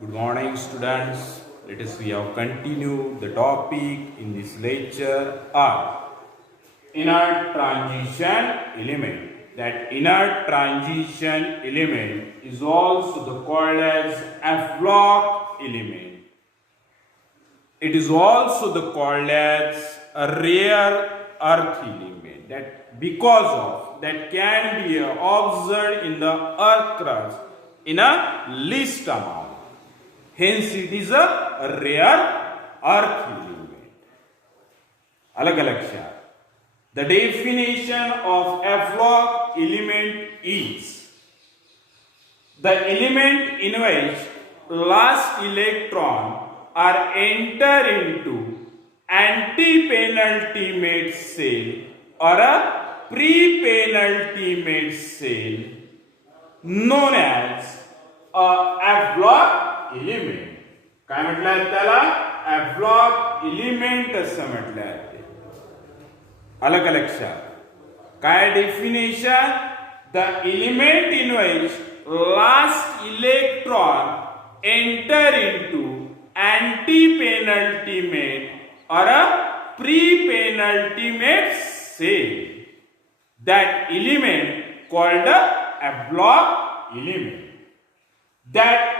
Good morning, students. Let us we have continued the topic in this lecture are inert transition element. That inert transition element is also called as F-block element. It is also called as a rare earth element. That because of that can be observed in the earth crust in a least amount. Hence, it is a rare earth element. अलग लक्षात. The definition of F-block element is the element in which last electron are enter into anti-penultimate cell or a pre-penultimate cell known as a F-block element. काय म्हटलं त्याला F-block element असं म्हटलं. अलग लक्षात. काय definition? The element in which last electron enter into anti-penultimate or a pre-penultimate cell. That element called a F-block element. That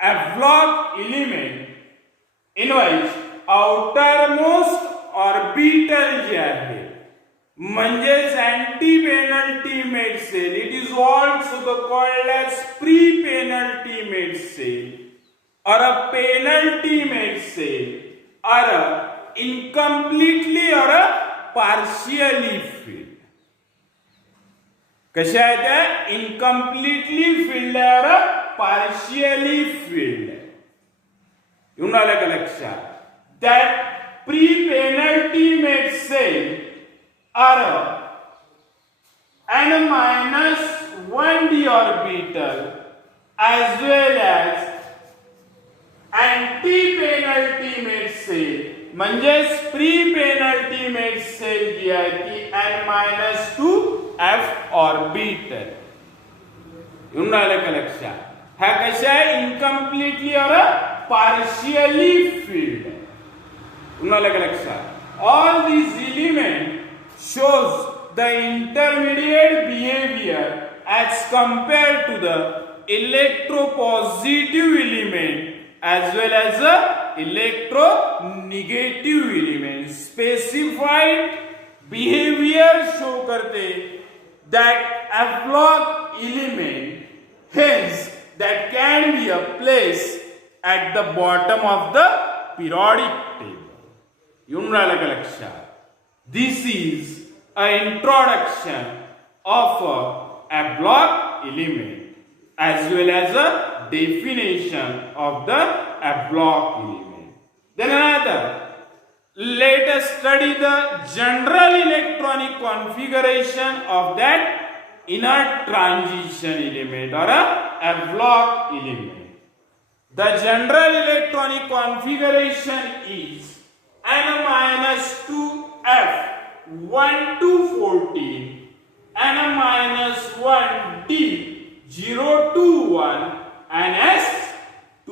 F-block element in which outermost orbital जे आहे म्हणजेच anti-penultimate cell, it is also called as pre-penultimate cell or a penultimate cell or a incompletely or a partially filled. कशा आहेत त्या incompletely filled or a partially filled. येऊन आलं का लक्षात? That pre-penultimate cell are n-1d orbital as well as anti-penultimate cell म्हणजेच pre-penultimate cell जी आहे ती n-2f orbital. येऊन आलं का लक्षात? ह्या कशा आहे इनकम्प्लीटली और पार्शियली फील्ड. येऊन आलं का लक्षात? All these elements shows the intermediate behavior as compared to the electropositive element as well as the electronegative element. Specified behavior show करते that F-block element, hence that can be a place at the bottom of the periodic table. येऊन राहिलं का लक्षात? This is an introduction of a F-block element as well as a definition of the F-block element. Then another, let us study the general electronic configuration of that inert transition element or a F-block element. The general electronic configuration is n-2f 1 to 14 n-1d 0 to 1 and s2.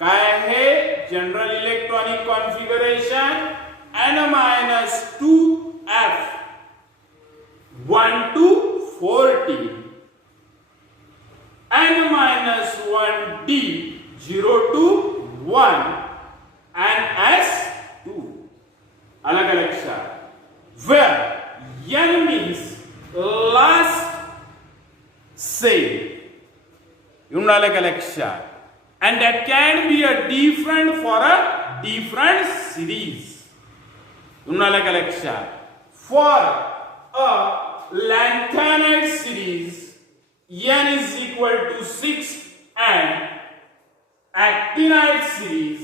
काय आहे general electronic configuration? n-2f 1 to 14 n-1d 0 to 1 and s2. अलग लक्षात. Where n means last cell. येऊन आलं का लक्षात? And that can be a different for a different series. येऊन आलं का लक्षात? For a lanthanide series, n is equal to 6 and actinide series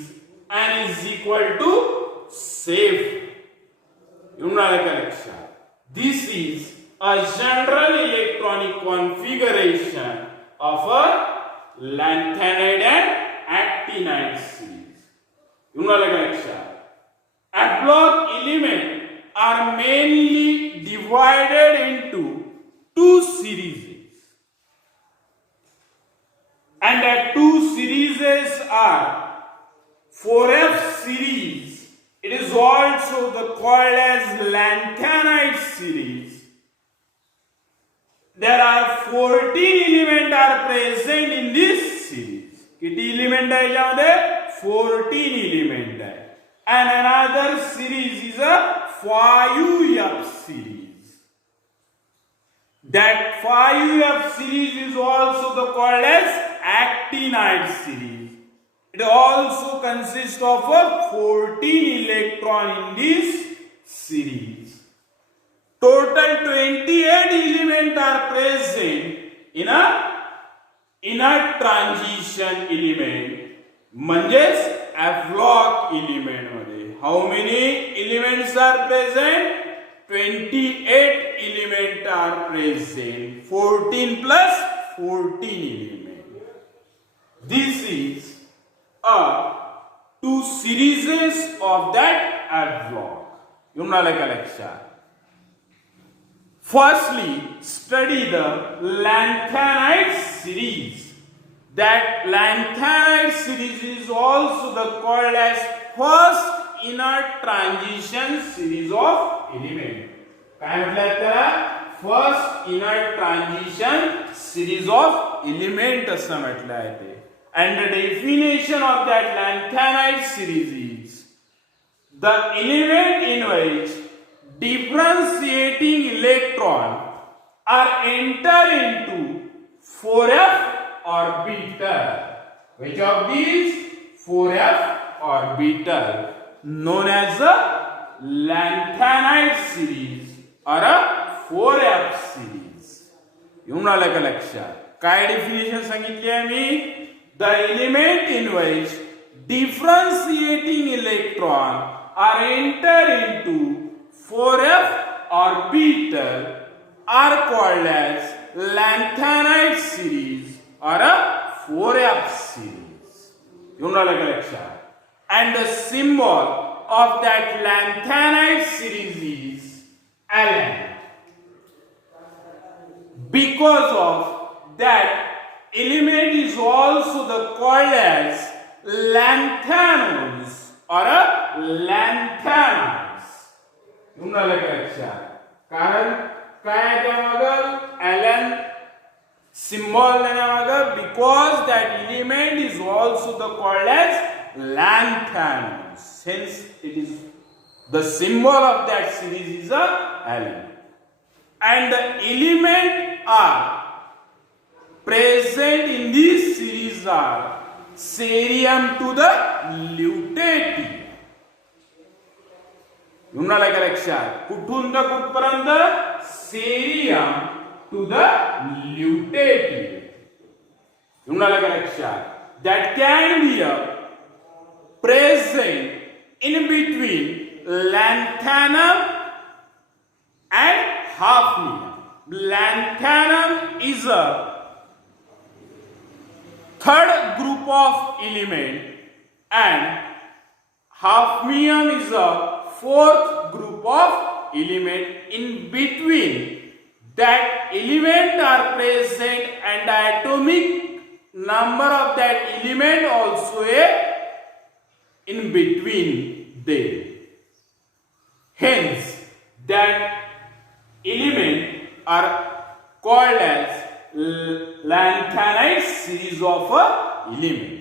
n is equal to 7. येऊन आलं का लक्षात? This is a general electronic configuration of a lanthanide and actinide series. येऊन आलं का लक्षात? F-block elements are mainly divided into two series. And that two series series are 4f series. It is also called as lanthanide series. There are 14 elements are present in this series. किती element आहे यामध्ये? 14 element आहे. And another series is a 5f series. That 5f series is also called as actinide series. It also consists of 14 electrons in this series. Total 28 elements are present in a inert transition element. म्हणजेच Havelock element मध्ये. How many elements are present? 28 elements are present. 14 plus 14 elements. This is two series of that Havelock. Like a lecture. Firstly, study the lanthanide series. That lanthanide series is also called as first inert transition series of element. काय म्हटलं त्याला? First inert transition series of element असं म्हटलं आहे ते. And the definition of that lanthanide series is the element in which differentiating electron are enter into 4f orbital. Which of these? 4f orbital known as a lanthanide series or a 4f series. येऊन आलं का लक्षात? काय definition सांगितली आहे मी? The element in which differentiating electron are enter into 4f orbital are called as lanthanide series or a 4f series. You know like a lecture. And the symbol of that lanthanide series is Ln. Because of that element is also called as lanthanons or a lanthanides. You know like a lecture. कारण काय त्यामागं Ln symbol देण्यामागं because that element is also called as lanthanons. Hence it is the symbol of that series is a Ln. And the element are present in this series are cerium to the lutetium. तुम्हाला like लक्षात कुठून तर कुठपर्यंत cerium to the lutetium. तुम्हाला like लक्षात that can be a present in between lanthanum and hafnium. Lanthanum is a third group of element and hafnium is a fourth group of element. In between that element are present and the atomic number of that element also a in between them. Hence that element are called as lanthanide series of element.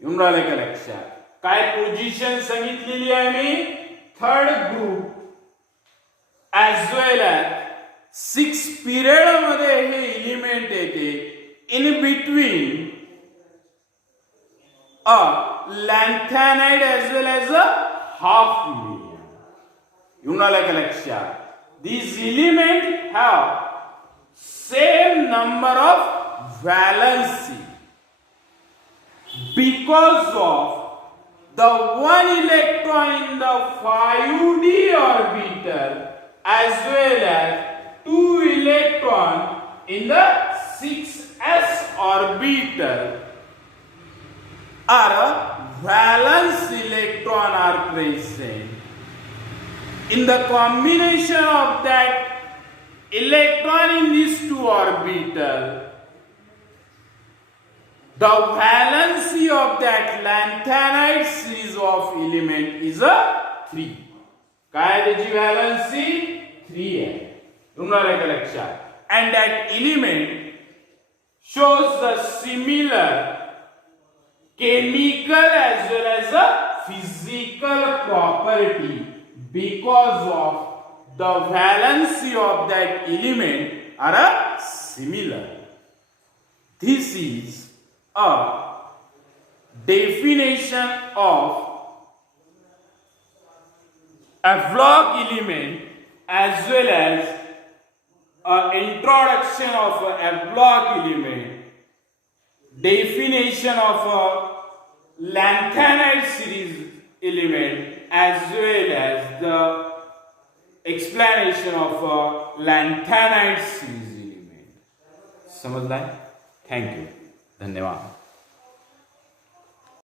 येऊन राहिलं का लक्षात? काय position सांगितलेली आहे मी? Third group as well as 6 period मध्ये हे एलिमेंट येते in between a lanthanide as well as a hafnium. येऊन राहिलं का लक्षात? These elements have same number of valency because of the one electron in the 5d orbital as well as 2 electron in the 6s orbital are valence electron are present. In the combination of that electron in these two orbitals, the valency of that lanthanide series of element is a 3. काय आहे त्याची valency 3 आहे. तुम्हाला का लक्षात. And that element shows the similar chemical as well as a physical property because of the valency of that element are similar. This is a definition of Havelock element as well as an introduction of a Havelock element, definition of a lanthanide series element as well as the explanation of a lanthanide series element. समझला है? Thank you. धन्यवाद.